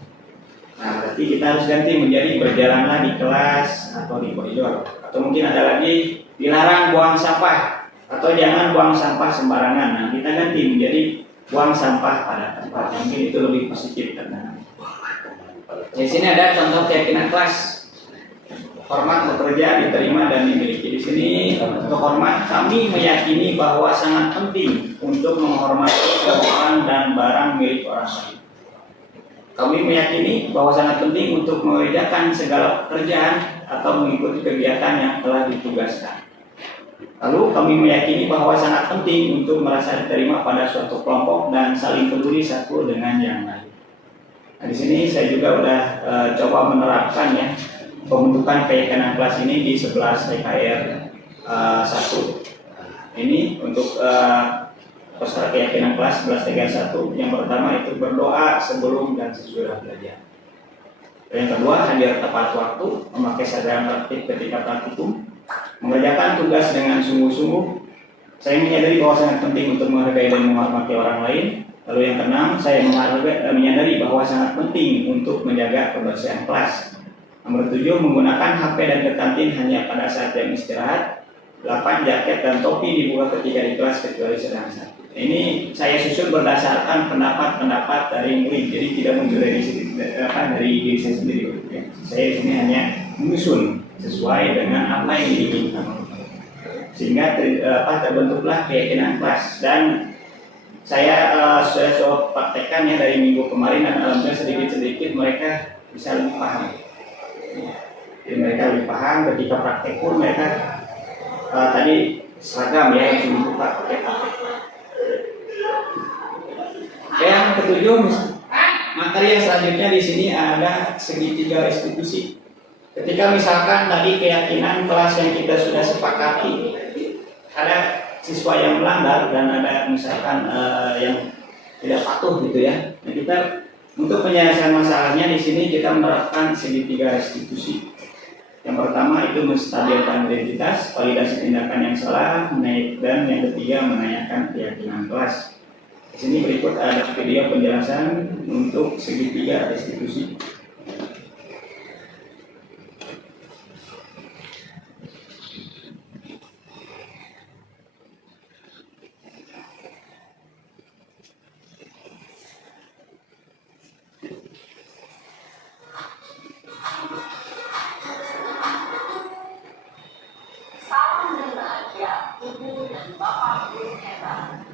Nah, berarti kita harus ganti menjadi berjalanlah di kelas atau di koridor. Atau mungkin ada lagi, dilarang buang sampah atau jangan buang sampah sembarangan. Nah, kita ganti menjadi buang sampah pada tempat. Mungkin itu lebih positif karena di sini ada contoh keyakinan kelas. Hormat bekerja, diterima dan dimiliki. Di sini untuk hormat, kami meyakini bahwa sangat penting untuk menghormati orang dan barang milik orang lain. Kami meyakini bahwa sangat penting untuk mengerjakan segala pekerjaan atau mengikuti kegiatan yang telah ditugaskan. Lalu kami meyakini bahwa sangat penting untuk merasa diterima pada suatu kelompok dan saling peduli satu dengan yang lain. Nah, di sini saya juga sudah coba menerapkan ya pembentukan keyakinan kelas ini di 11 TKR 1. Ini untuk peserta keyakinan kelas 11 TKR 1. Yang pertama itu berdoa sebelum dan sesudah belajar. Yang kedua, hadir tepat waktu, memakai seragam tertib ketika praktikum, mengerjakan tugas dengan sungguh-sungguh. Saya menyadari bahwa sangat penting untuk menghargai dan menghormati orang lain. Lalu yang keenam, saya menyadari bahwa sangat penting untuk menjaga kebersihan kelas. Nomor 7, menggunakan HP dan ke kantin hanya pada saat yang istirahat. 8, jaket dan topi dibuka ketika di kelas kecuali sedang sakit. Ini saya susun berdasarkan pendapat-pendapat dari murid, jadi tidak muncul dari diri saya sendiri. Saya ini hanya menyusun sesuai dengan apa yang diinginkan. sehingga terbentuklah keyakinan kelas. Dan saya sudah praktekkan ya dari minggu kemarin, dan alhamdulillah sedikit-sedikit mereka bisa lebih paham. Jadi mereka lebih paham ketika praktek pun mereka tadi seragam ya, langsung dibuka pakai praktek. Yang ketujuh, materi yang selanjutnya di sini ada segitiga restitusi. Ketika misalkan tadi keyakinan kelas yang kita sudah sepakati, ada siswa yang melanggar dan ada misalkan yang tidak patuh gitu ya. Nah, kita untuk penyelesaian masalahnya di sini kita menerapkan segitiga restitusi. Yang pertama itu menstabilkan identitas, validasi tindakan yang salah, dan yang ketiga menanyakan keyakinan kelas. Di sini berikut ada video penjelasan untuk segitiga restitusi. Salam berbahagia Ibu dan Bapak Guru hebat.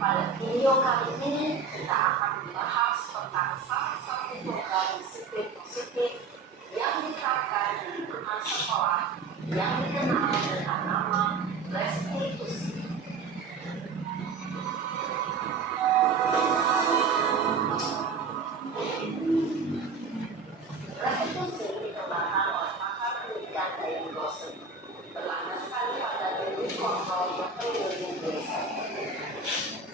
Pada video kali ini kita akan membahas tentang salah satu program disiplin positif yang diterapkan di lingkungan sekolah yang dikenal dengan nama restitusi. Restitusi dikembangkan oleh pakar pendidikan Dayan Gosen, berlandaskan pada teori kontrol William Gibson.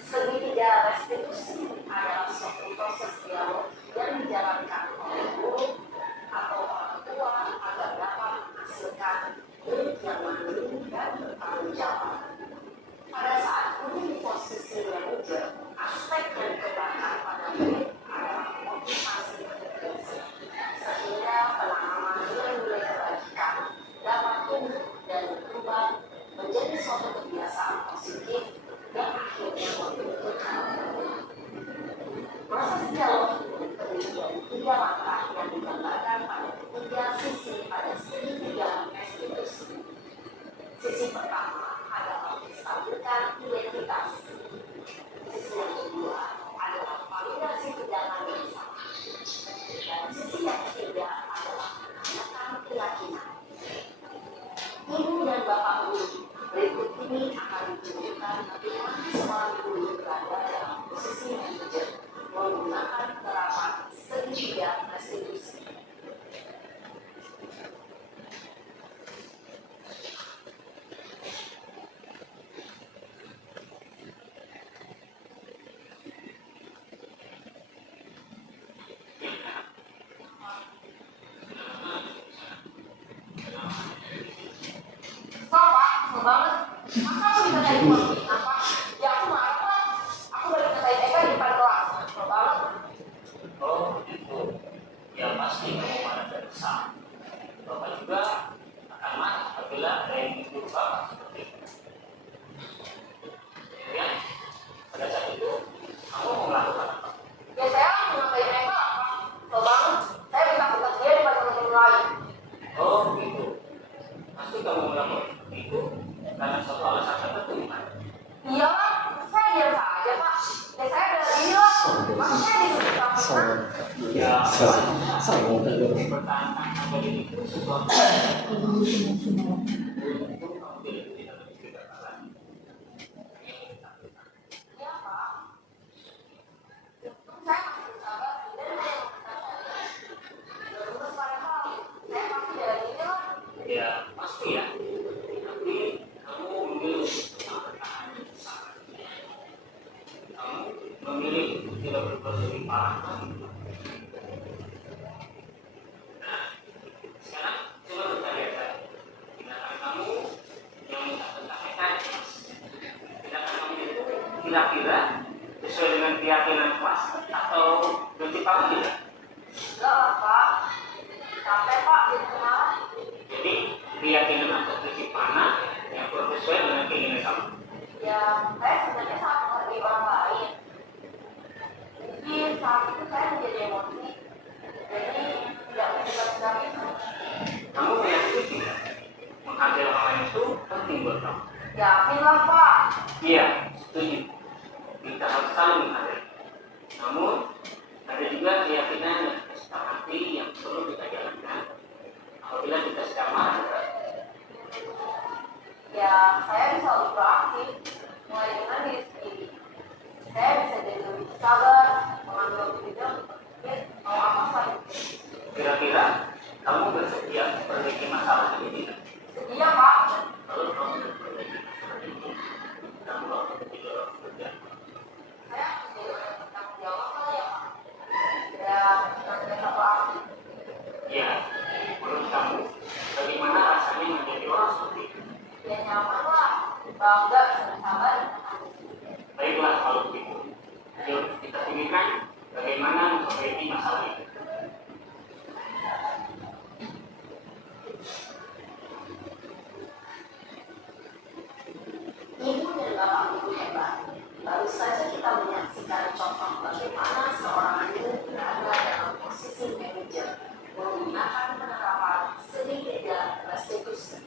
Segitiga restitusi adalah suatu proses dialog yang dijalankan oleh guru atau orang tua agar dapat menghasilkan murid yang mandiri dan bertanggung jawab. Pada saat guru di posisi manajer, aspek yang dikembangkan pada murid adalah motivasi kompetensi, sehingga penanaman nilai-nilai kebajikan dapat tumbuh dan berubah menjadi suatu kebiasaan positif yang akhirnya membentuk karakter. Proses dialog ini terdiri dari 3 langkah yang digambarkan pada 3 sisi pada segitiga restitusi. Sisi pertama adalah menstabilkan identitas. Sisi yang kedua adalah validasi tindakan yang salah. Dan sisi yang ketiga adalah menanyakan keyakinan. Ibu dan Bapak Guru, berikut ini akan ditunjukkan bagaimana seorang guru berada dalam posisi manajer menggunakan penerapan segitiga restitusi. Pak, banget. Masa aku dikatain posting apa? Ya aku marah lah. Aku balik ngatain Eka di depan kelas. Banget. Oh gitu. Ya pasti kamu marah dan kesal. Bapak juga akan marah apabila ada yang menegur Bapak seperti itu. Kemudian pada saat itu kamu mau melakukan apa? Ya saya ngatain Eka apa? Banget. Saya minta tugas dia di depan teman-teman lain. Oh gitu. Pasti kamu melakukan itu karena suatu alasan tertentu kan? Iya lah, saya diam saja Pak. Ya saya bela diri lah. Masa saya disuruh sama Ya, pertahanan atau itu sesuatu untuk kamu tidak berkata-kata. Iya Pak. Saya masih bersabar dan saya mengatakan saya. Terus padahal saya pasti bela diri lah. Ya pasti ya. Tapi kamu memilih untuk bertahan dan bersabar. Kamu memilih untuk tidak berbuat lebih parah lagi. Nah, sekarang coba bertanya saya. Tindakan kamu yang minta bertanya tindakan kamu itu kira-kira sesuai dengan keyakinan kelas atau bertimbang tidak? Enggak lah Pak. Capek Pak jadi kemarin. Jadi keyakinan atau prinsip mana yang sesuai dengan keinginan kamu? Ya, saya sebenarnya sangat menghargai orang lain. Mungkin saat itu saya menjadi emosi, jadi tidak menjelaskan itu. Kamu meyakini tidak menghargai orang lain itu penting buat kamu? Yakinlah Pak. Iya, setuju. Kita harus saling menghargai. Namun, ada juga keyakinan dan kesepakati yang perlu kita jalankan apabila kita sedang marah. Ya, saya bisa lebih proaktif, mulai dengan diri sendiri. Saya bisa jadi lebih sabar, mengambil kebijakan, mau apa saja. Kira-kira kamu bersedia memperbaiki masalah ini? Sedia Pak. Lalu kamu memperbaiki masalah ini dan waktu ketiga bekerja. Saya menjadi orang yang bertanggung jawab kali ya Pak. Ya, terbiasa proaktif. Ya, menurut kamu, bagaimana rasanya menjadi orang seperti itu? Ya nyaman lah, bangga bisa sabar. Baiklah kalau begitu. Yuk kita pikirkan bagaimana memperbaiki masalah itu. Ibu dan bapak ibu hebat. Baru saja kita menyaksikan contoh bagaimana seorang ibu berada dalam posisi manajer menggunakan penerapan segitiga restitusi.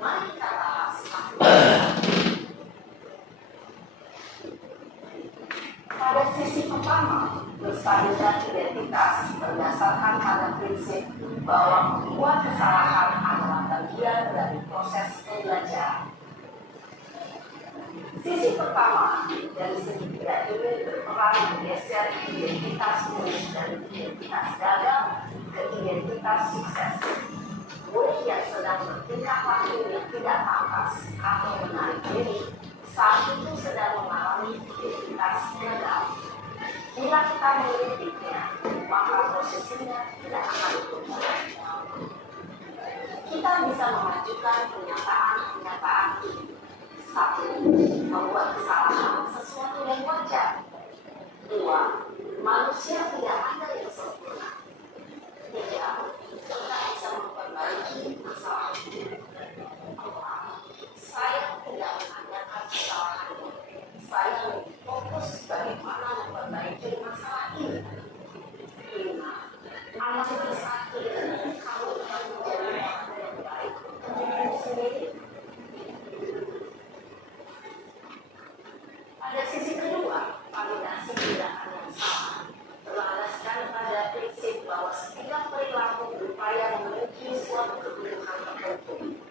Mari kita bahas satu persatu. Pada sisi pertama, menstabilkan identitas berdasarkan pada prinsip bahwa membuat kesalahan adalah bagian dari proses pembelajaran. Sisi pertama dari segitiga ini berperan menggeser identitas murid dari identitas gagal ke identitas sukses. Murid yang sedang bertingkah laku yang tidak pantas atau menarik diri saat itu sedang mengalami identitas gagal. Bila kita mengkritiknya, maka prosesnya tidak akan berubah. Kita bisa mengajukan pernyataan-pernyataan ini. 1. Membuat kesalahan sesuatu yang wajar. 2. Manusia tidak ada yang sempurna. 3. Kita bisa memperbaiki masalah itu. 4. Saya tidak menanyakan kesalahannya. Saya lebih fokus bagaimana memperbaiki masalah ini. 5. Amati saat ini kamu akan menjadi orang yang baik untuk diri sendiri. Pada sisi kedua, validasi tindakan yang salah berlandaskan pada prinsip bahwa setiap perilaku berupaya memenuhi suatu kebutuhan tertentu.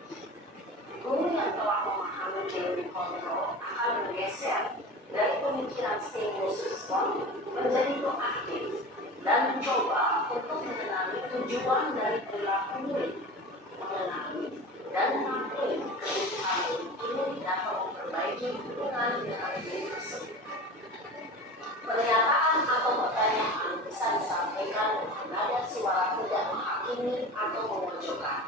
Guru yang telah memahami teori kontrol akan bergeser dari pemikiran stimulus respon menjadi proaktif dan mencoba untuk mengenali tujuan dari perilaku murid, mengenali dan mengakui kebutuhan ini dapat memperbaiki hubungan dengan diri tersebut. Pernyataan atau pertanyaan bisa disampaikan dengan nada suara tidak menghakimi atau memojokkan,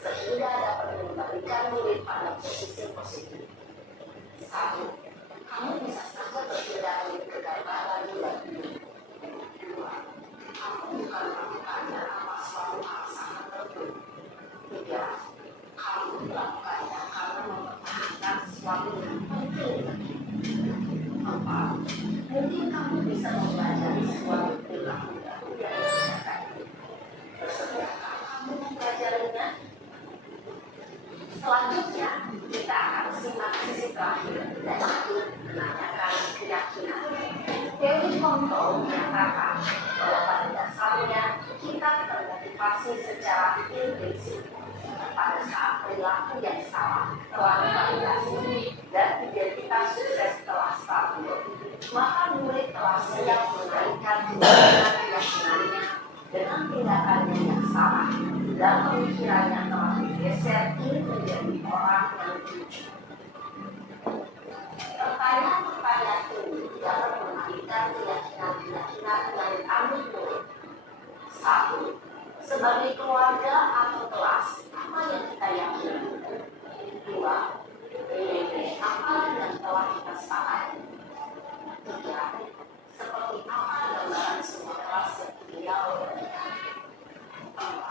sehingga dapat mengembalikan murid pada posisi positif. 1. Kamu bisa saja berpindah ke kegagalan di bagi. 2. Kamu bukan melakukannya atas suatu alasan tertentu. 3. Kamu melakukannya karena mempertahankan sesuatu yang penting. 4. Mungkin kamu bisa mempelajari suatu perilaku baru yang disediakan. Bersediakah kamu mempelajarinya? Selanjutnya, kita akan simak sisi terakhir dan menanyakan keyakinan. Teori kontrol menyatakan bahwa pada dasarnya kita termotivasi secara implisit pada saat perilaku yang salah telah divalidasi dan identitas sukses telah stabil, maka murid telah siap menaikkan keyakinannya dengan tindakannya yang salah dan pemikirannya telah digeser ini menjadi orang yang jujur. Pertanyaan-pertanyaan ini dapat menaikkan keyakinan-keyakinan yang diambil murid. 1. Sebagai keluarga atau kelas, apa yang kita yakini? 2. Apa yang telah kita sepakati? 3. Seperti apa gambaran sebuah kelas yang ideal bagi kita? 4.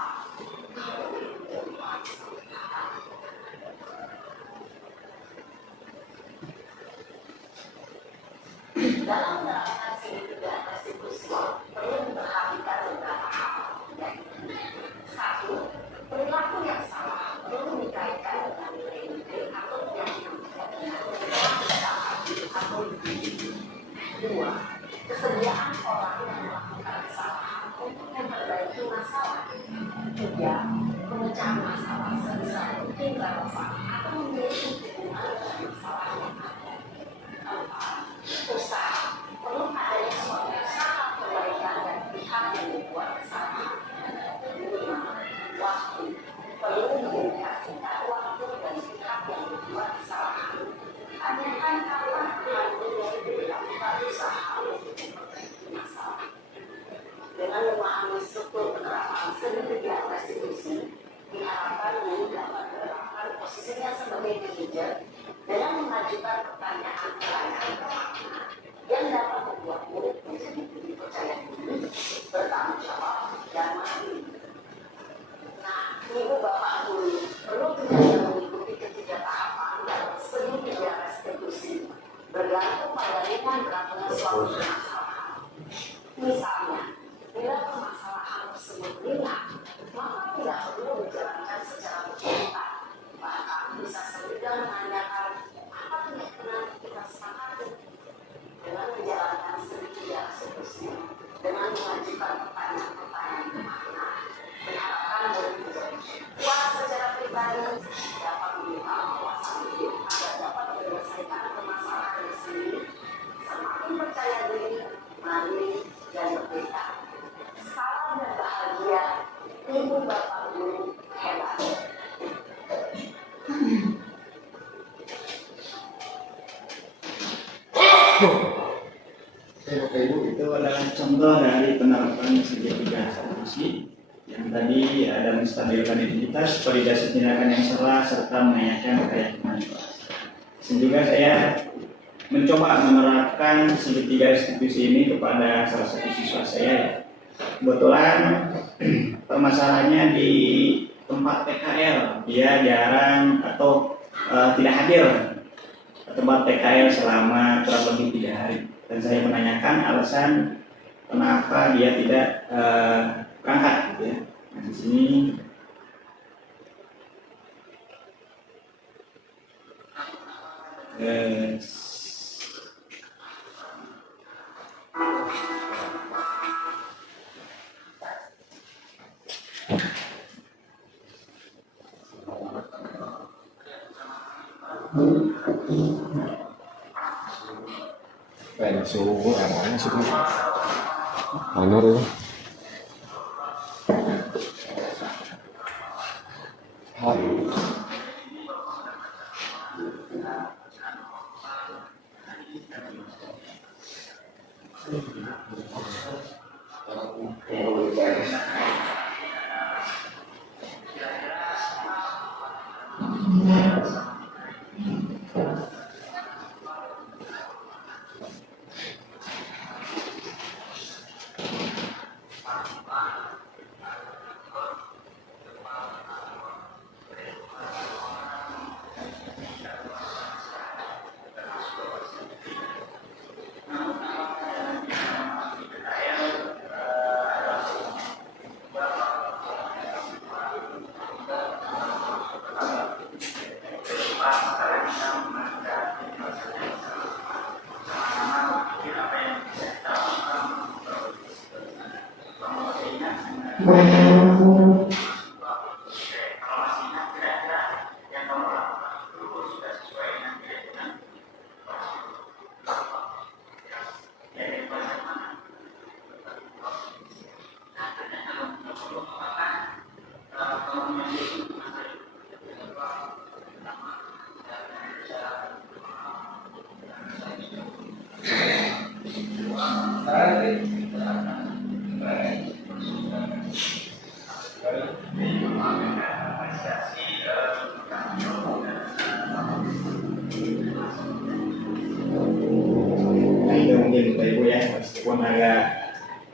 Dalam menerapkan segitiga restitusi, perlu memperhatikan beberapa hal. 1. Perilaku yang salah perlu dikaitkan dengan nilai-nilai atau keyakinan pertanyaan-pertanyaan bermakna yang dapat membuat murid menjadi lebih percaya diri, bertanggung jawab, dan mandiri. Nah, ibu bapak guru perlu benar-benar mengikuti ketiga tahapan dalam seni tiga restitusi, bergantung pada ringan beratnya suatu permasalahan. Misalnya, bila permasalahan tersebut ringan, maka tidak perlu dijalankan secara bertahap. Bahkan bisa segera menanyakan apa keyakinan kita sepakati. Dengan menjalankan seni tiga restitusi, dengan mengajukan pertanyaan-pertanyaan bermakna, diharapkan murid menjadi kuat secara pribadi, dapat membuka wawasan hidup agar dapat menyelesaikan permasalahan sendiri, semakin percaya diri, mandiri, dan merdeka. Salam dan bahagia, ibu bapak guru hebat. Bapak Ibu, itu adalah contoh dari penerapan segitiga restitusi yang tadi ada menstabilkan identitas, validasi tindakan yang salah, serta menanyakan keyakinan. Dan juga saya mencoba menerapkan segitiga restitusi ini kepada salah satu siswa saya. Kebetulan permasalahannya di tempat PKL, dia jarang atau tidak hadir ke tempat PKL selama kurang lebih 3 hari. Dan saya menanyakan alasan kenapa dia tidak berangkat, gitu ya. Nah, di sini Kayak suhu, emangnya suhu. Honor ya. nah itu mungkin Bapak Ibu ya, meskipun agak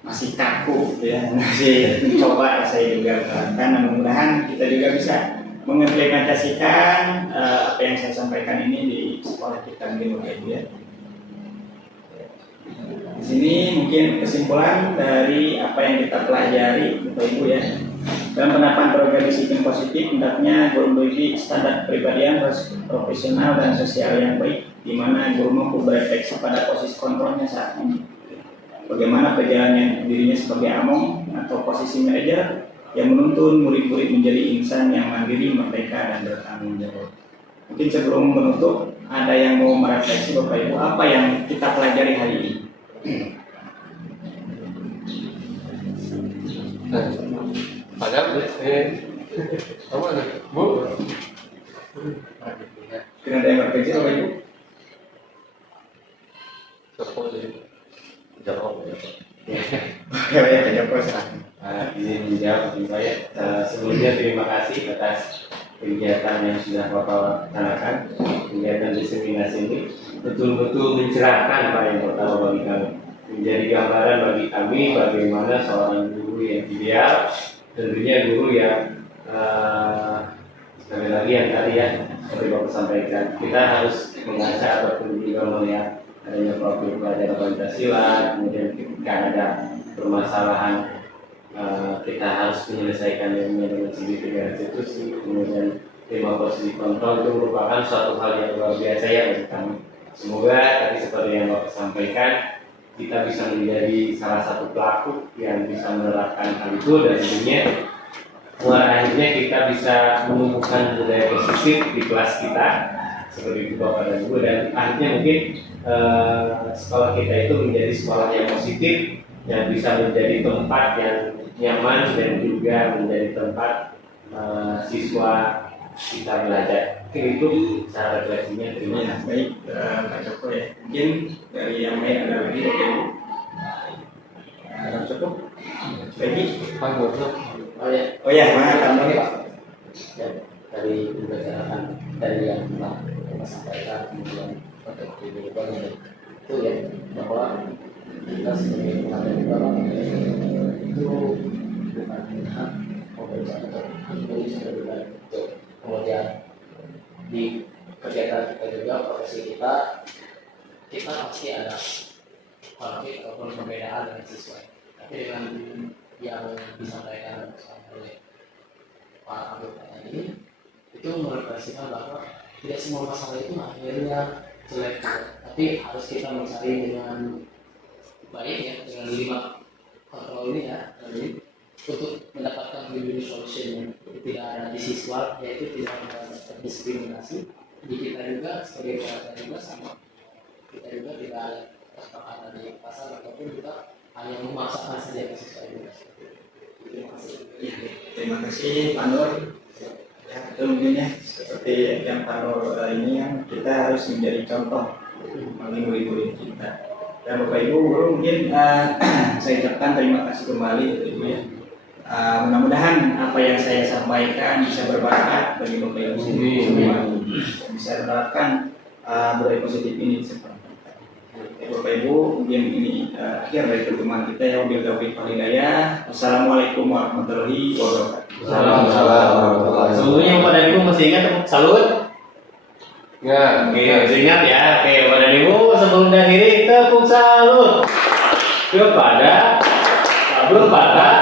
masih kaku gitu ya, masih mencoba saya juga terapkan, dan mudah-mudahan kita juga bisa mengimplementasikan apa yang saya sampaikan ini di sekolah kita mungkin Bapak Ibu ya. Di sini mungkin kesimpulan dari apa yang kita pelajari Bapak Ibu ya. Dalam penerapan program disiplin positif, hendaknya guru memiliki standar kepribadian profesional dan sosial yang baik, di mana guru mampu berefleksi pada posisi kontrolnya saat ini. Bagaimana perjalanan dirinya sebagai among atau posisi manajer yang menuntun murid-murid menjadi insan yang mandiri, merdeka, dan bertanggung jawab. Mungkin sebelum menutup, ada yang mau merefleksi Bapak Ibu apa yang kita pelajari hari ini? Padahal apa ada Bu? Kira ada yang berpikir Bapak Ibu? Jawab. Oke, ya, jawab. Izin menjawab saya. Sebelumnya terima kasih atas kegiatan yang sudah Bapak laksanakan, kegiatan diseminasi ini betul-betul mencerahkan Pak yang pertama bagi kami, menjadi gambaran bagi kami bagaimana seorang guru yang ideal, tentunya guru yang sekali lagi yang tadi ya seperti Bapak sampaikan, kita harus membaca ataupun juga melihat adanya profil pelajaran Pancasila, kemudian ketika ada permasalahan kita harus menyelesaikan dengan segitiga institusi, kemudian 5 posisi kontrol itu merupakan suatu hal yang luar biasa ya bagi kami. Semoga tadi seperti yang Bapak sampaikan, kita bisa menjadi salah satu pelaku yang bisa menerapkan hal itu dan tentunya akhirnya kita bisa menumbuhkan budaya positif di kelas kita seperti itu Bapak dan Ibu, dan akhirnya mungkin sekolah kita itu menjadi sekolah yang positif yang bisa menjadi tempat yang nyaman dan juga menjadi tempat siswa kita belajar. Mungkin itu cara refleksinya. Terima Ya, kasih. baik Pak Joko ya. Mungkin dari yang lain ada lagi mungkin ada cukup. Lagi? Oh ya, mana kamu Pak? Dari pembelajaran dari yang telah kita sampaikan kemudian untuk diberitahu itu ya bahwa kita sebagai pengajar agama itu bukan hak pembelajaran atau bukan untuk kemudian di kegiatan kita juga profesi kita pasti ada konflik ataupun perbedaan dengan siswa, tapi dengan yang disampaikan oleh Pak Abdul ini itu merefleksikan bahwa tidak semua masalah itu akhirnya jelek, tapi harus kita mencari dengan baik ya, dengan 5 kontrol ini ya, untuk mendapatkan win-win solution yang tidak ada di siswa, yaitu tidak ada terdiskriminasi di kita juga sebagai pelajar juga sama, kita juga tidak ada kesepakatan di pasar ataupun kita hanya memaksakan saja ke siswa juga. Terima kasih. Terima kasih Pak Nur. Ya, itu mungkin ya seperti yang Pak Nur ini yang kita harus menjadi contoh bagi murid-murid kita. Dan Bapak Ibu guru mungkin saya ucapkan terima kasih kembali untuk Ibu ya. Mudah-mudahan apa yang saya sampaikan bisa bermanfaat bagi Bapak Ibu semua, bisa menerapkan budaya positif ini seperti Bapak Ibu. Mungkin ini akhir dari pertemuan kita ya. Wabillahi taufiq wal hidayah. Wassalamualaikum warahmatullahi wabarakatuh. Waalaikumsalam. Sebelumnya pada Ibu masih ingat salut? Ya, Oke, masih ingat ya. Oke, pada Ibu sebelum diakhiri tepuk salut kepada Abdul Fatah